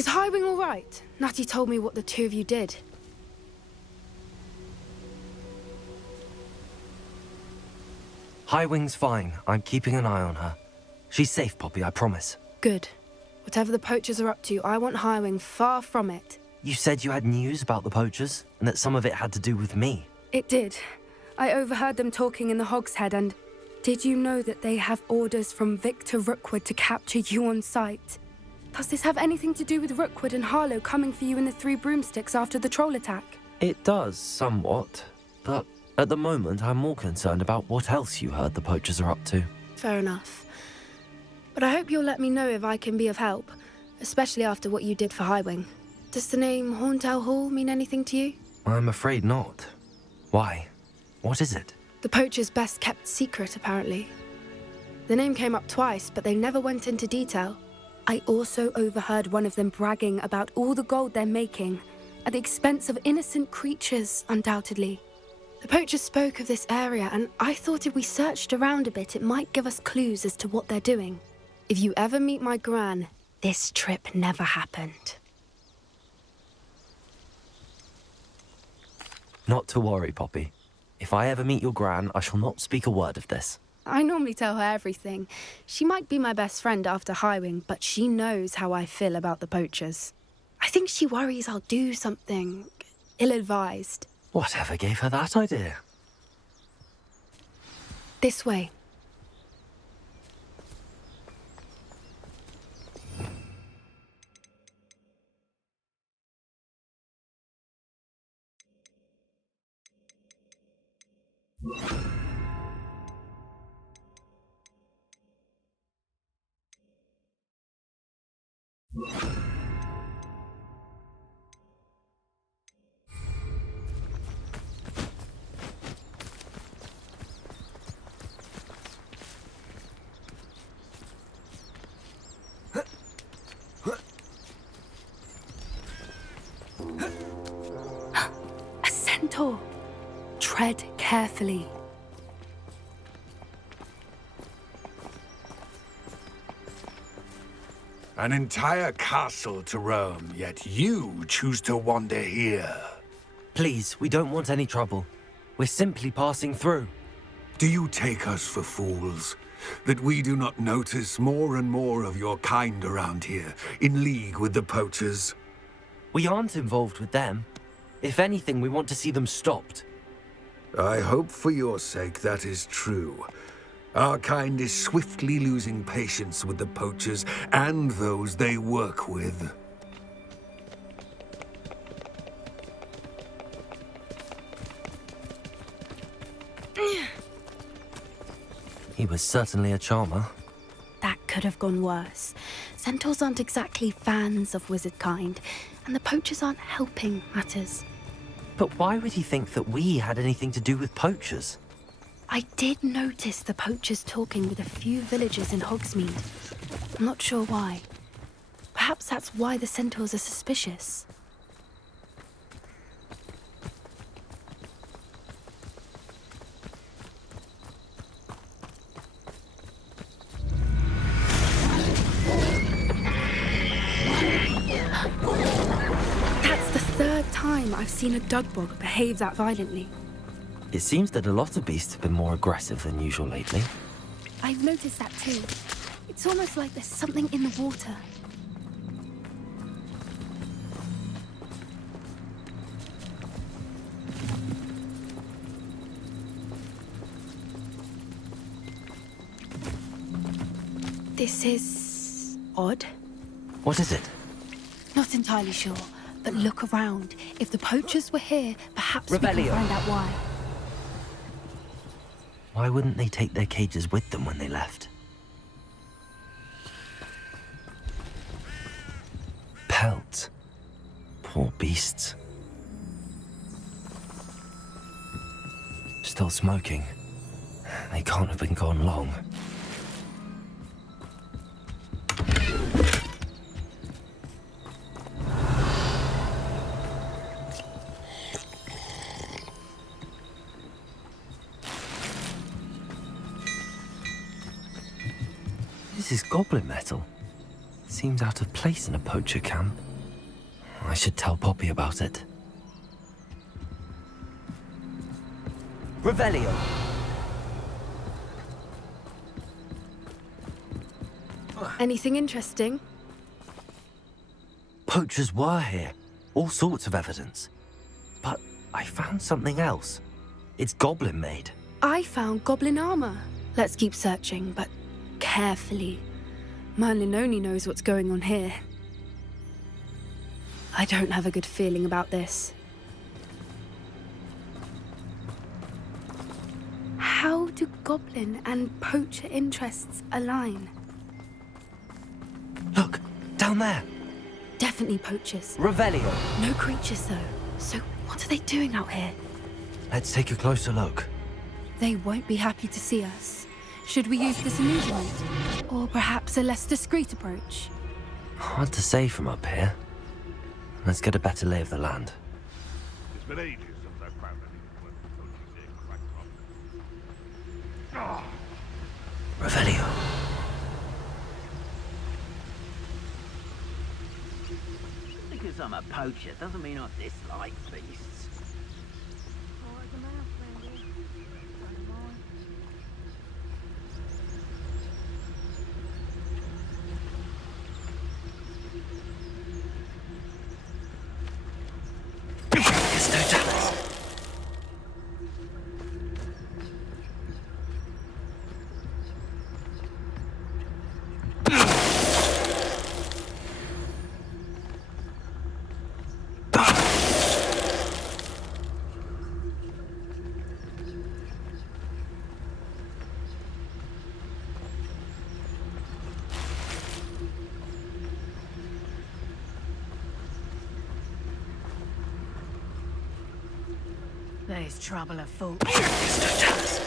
Is Highwing all right? Natty told me what the two of you did. Highwing's fine. I'm keeping an eye on her. She's safe, Poppy, I promise. Good. Whatever the poachers are up to, I want Highwing far from it. You said you had news about the poachers, and that some of it had to do with me. It did. I overheard them talking in the Hogshead, and did you know that they have orders from Victor Rookwood to capture you on sight? Does this have anything to do with Rookwood and Harlow coming for you in the Three Broomsticks after the troll attack? It does, somewhat. But at the moment, I'm more concerned about what else you heard the poachers are up to. Fair enough. But I hope you'll let me know if I can be of help, especially after what you did for Highwing. Does the name Horntail Hall mean anything to you? I'm afraid not. Why? What is it? The poachers' best kept secret, apparently. The name came up twice, but they never went into detail. I also overheard one of them bragging about all the gold they're making, at the expense of innocent creatures, undoubtedly. The poachers spoke of this area, and I thought if we searched around a bit, it might give us clues as to what they're doing. If you ever meet my gran, this trip never happened. Not to worry, Poppy. If I ever meet your gran, I shall not speak a word of this. I normally tell her everything. She might be my best friend after Highwing, but she knows how I feel about the poachers. I think she worries I'll do something ill-advised. Whatever gave her that idea? This way. A centaur. Tread carefully. An entire castle to roam, yet you choose to wander here. Please, we don't want any trouble. We're simply passing through. Do you take us for fools? That we do not notice more and more of your kind around here, in league with the poachers? We aren't involved with them. If anything, we want to see them stopped. I hope for your sake that is true. Our kind is swiftly losing patience with the poachers and those they work with. He was certainly a charmer. That could have gone worse. Centaurs aren't exactly fans of wizard kind, and the poachers aren't helping matters. But why would he think that we had anything to do with poachers? I did notice the poachers talking with a few villagers in Hogsmeade. I'm not sure why. Perhaps that's why the centaurs are suspicious. That's the third time I've seen a dugbog behave that violently. It seems that a lot of beasts have been more aggressive than usual lately. I've noticed that too. It's almost like there's something in the water. This is odd. What is it? Not entirely sure, but look around. If the poachers were here, perhaps we can Revelio. find out why. Why wouldn't they take their cages with them when they left? Pelts. Poor beasts. Still smoking. They can't have been gone long. This is goblin metal. Seems out of place in a poacher camp. I should tell Poppy about it. Revelio! Anything interesting? Poachers were here. All sorts of evidence. But I found something else. It's goblin-made. I found goblin armor. Let's keep searching, but carefully. Merlin only knows what's going on here. I don't have a good feeling about this. How do goblin and poacher interests align? Look, down there. Definitely poachers. Revelio. No creatures, though. So what are they doing out here? Let's take a closer look. They won't be happy to see us. Should we use disillusionment? Or perhaps a less discreet approach? Hard to say from up here. Let's get a better lay of the land. It's been ages since I found anything worth the poachers here cracked up. Revelio. Because I'm a poacher doesn't mean I dislike beasts. There's no chance. There's trouble afoot. There's no chance.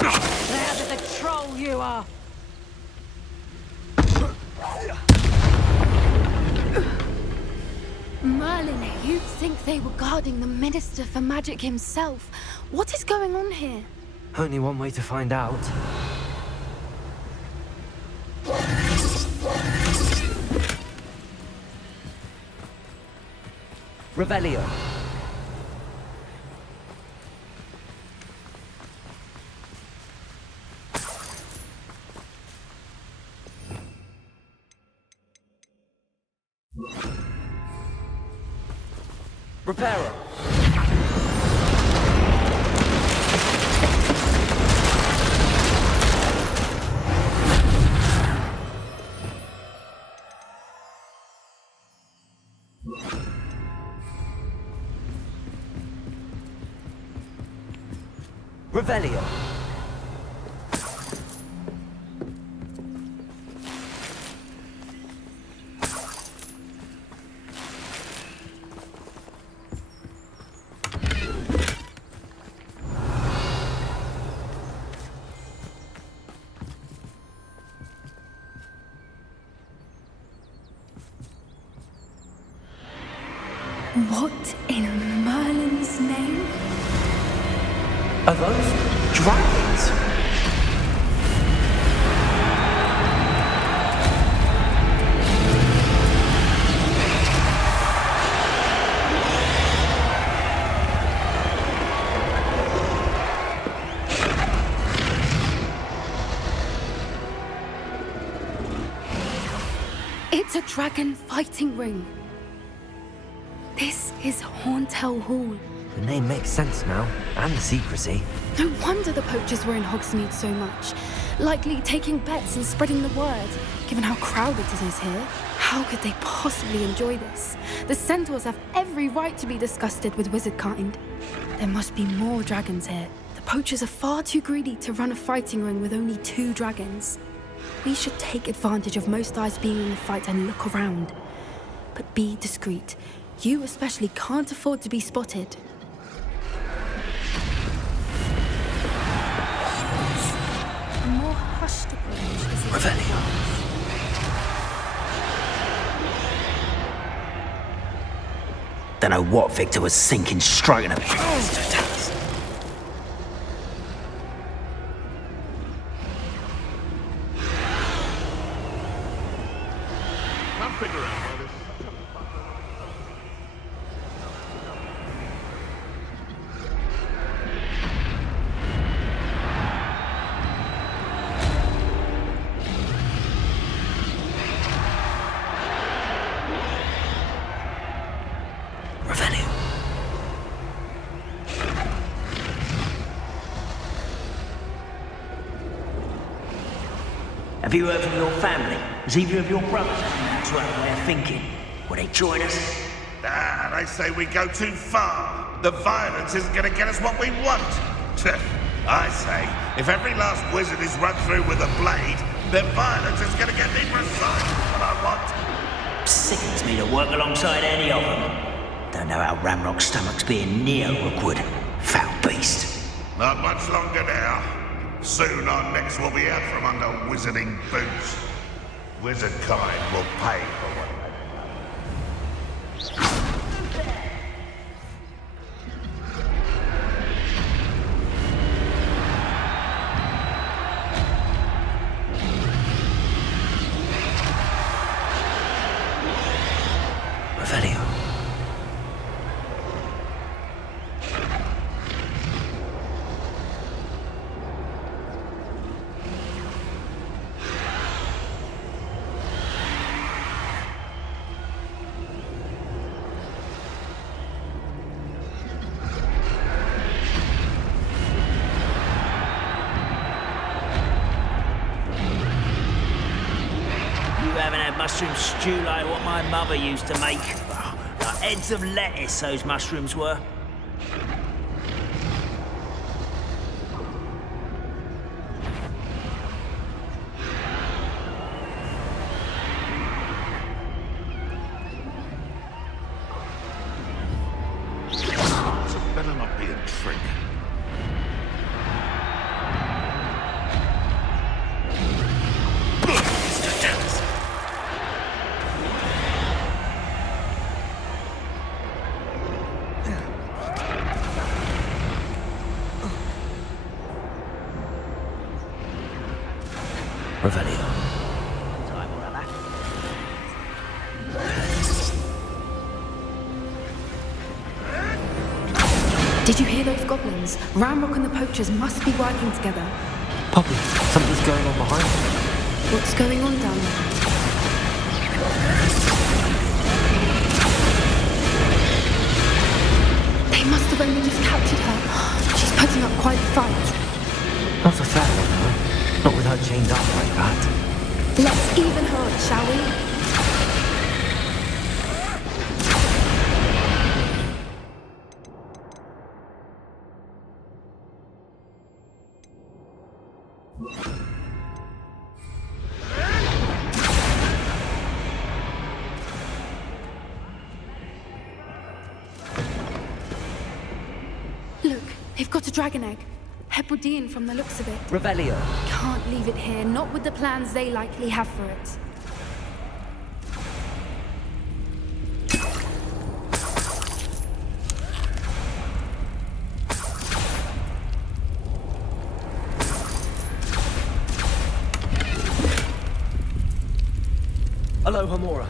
Louder the troll you are! Merlin, you'd think they were guarding the Minister for Magic himself. What is going on here? Only one way to find out. Revelio. Reparo. Revelio. What in Merlin's name? Are those dragons? It's a dragon fighting ring. This is Hauntel Hall. The name makes sense now, and the secrecy. No wonder the poachers were in Hogsmeade so much. Likely taking bets and spreading the word, given how crowded it is here. How could they possibly enjoy this? The centaurs have every right to be disgusted with wizardkind. There must be more dragons here. The poachers are far too greedy to run a fighting ring with only 2 dragons. We should take advantage of most eyes being in the fight and look around. But be discreet. You especially can't afford to be spotted. A more hushed approach is Revelio. Don't know what Victor was sinking straight in a... figure out why there's such a Revelio. Have you heard from your family? Has either of your brothers had that right way of thinking? Will they join us? Ah, they say we go too far. The violence isn't going to get us what we want. I say, if every last wizard is run through with a blade, then violence is going to get me precisely what I want. Sickens me to work alongside any of them. Don't know how Ramrock's stomach's being near Rookwood. Foul beast. Not much longer now. Soon our necks will be out from under wizarding boots. Wizard kind will pay for what Revelio. You haven't had mushroom stew like what my mother used to make. Like heads of lettuce, those mushrooms were. it better not be a trick. Revelio. Time or other. Did you hear those goblins? Ramrock and the poachers must be working together. Poppy, something's going on behind you. What's going on down there? They must have only just captured her. She's putting up quite a fight. Not a fair one, though. Not with her chained up like that. Let's even her up, shall we? Look, they've got a dragon egg. Hebridean from the looks of it. Revelio. Can't leave it here, not with the plans they likely have for it. Aloha, Mora.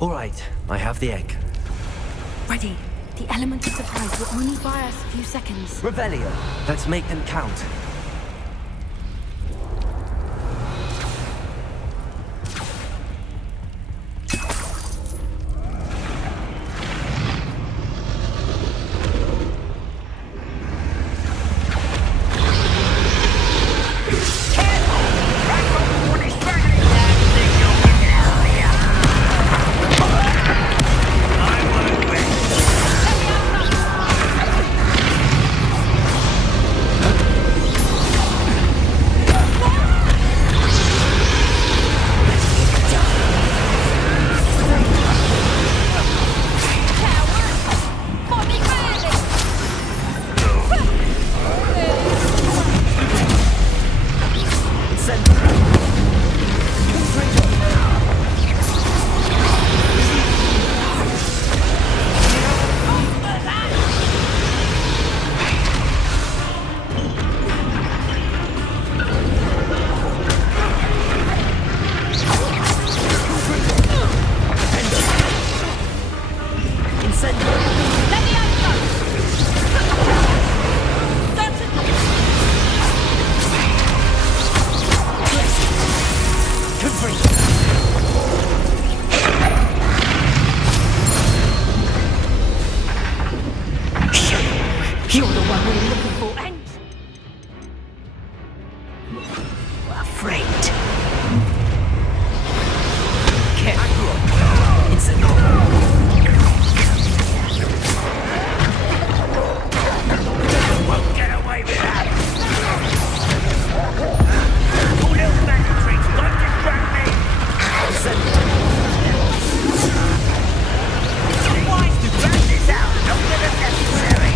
All right, I have the egg. Ready. The element of surprise will only buy us a few seconds. Revelio. Let's make them count. friend. Won't get away with that. Two little magic tricks won't distract me. Wise to drag this out longer than necessary.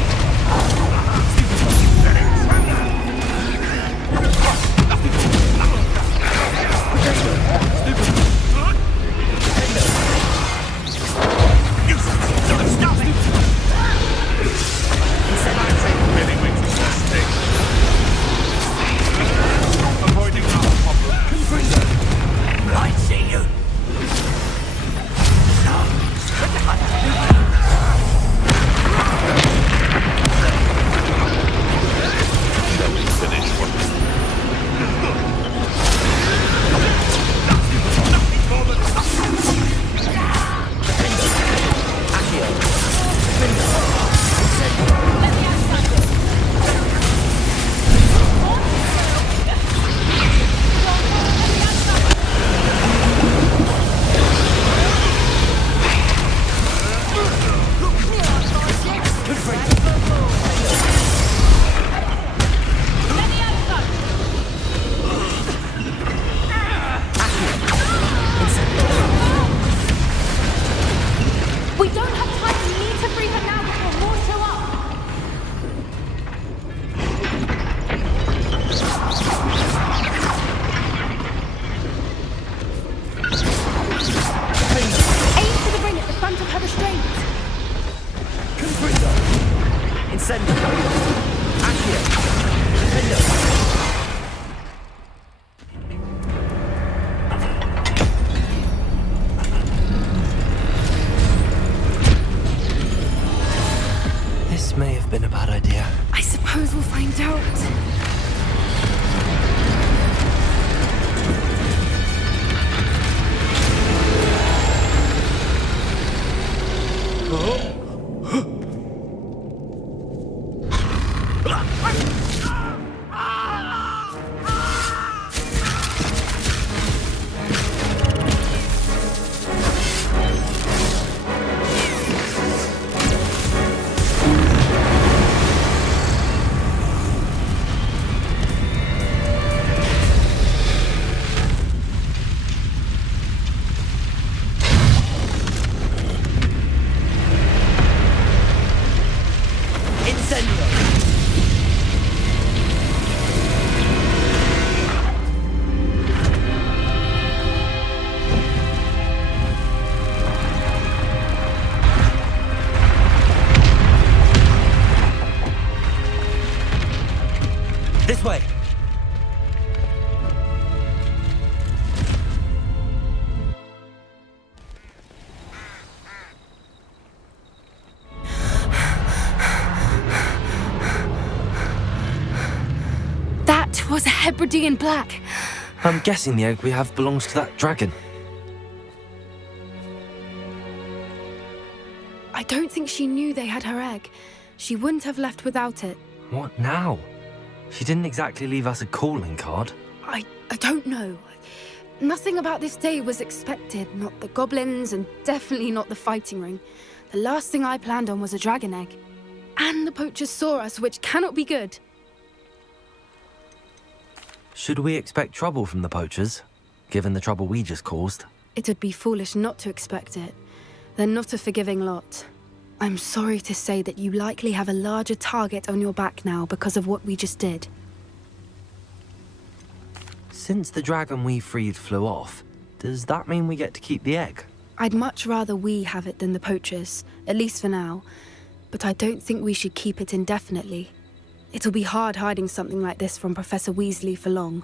I see you. We don't have time. We need to free them now before more show up. Aim for the ring at the front of her restraint. Incendio. Accio. Defendo. This may have been a bad idea. I suppose we'll find out. This way. That was a Hebridean black. I'm guessing the egg we have belongs to that dragon. I don't think she knew they had her egg. She wouldn't have left without it. What now? She didn't exactly leave us a calling card. I don't know. Nothing about this day was expected. Not the goblins, and definitely not the fighting ring. The last thing I planned on was a dragon egg. And the poachers saw us, which cannot be good. Should we expect trouble from the poachers, given the trouble we just caused? It would be foolish not to expect it. They're not a forgiving lot. I'm sorry to say that you likely have a larger target on your back now because of what we just did. Since the dragon we freed flew off, does that mean we get to keep the egg? I'd much rather we have it than the poachers, at least for now. But I don't think we should keep it indefinitely. It'll be hard hiding something like this from Professor Weasley for long.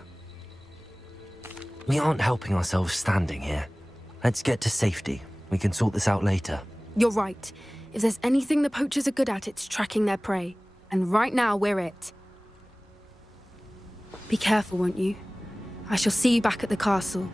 We aren't helping ourselves standing here. Let's get to safety. We can sort this out later. You're right. If there's anything the poachers are good at, it's tracking their prey. And right now, we're it. Be careful, won't you? I shall see you back at the castle.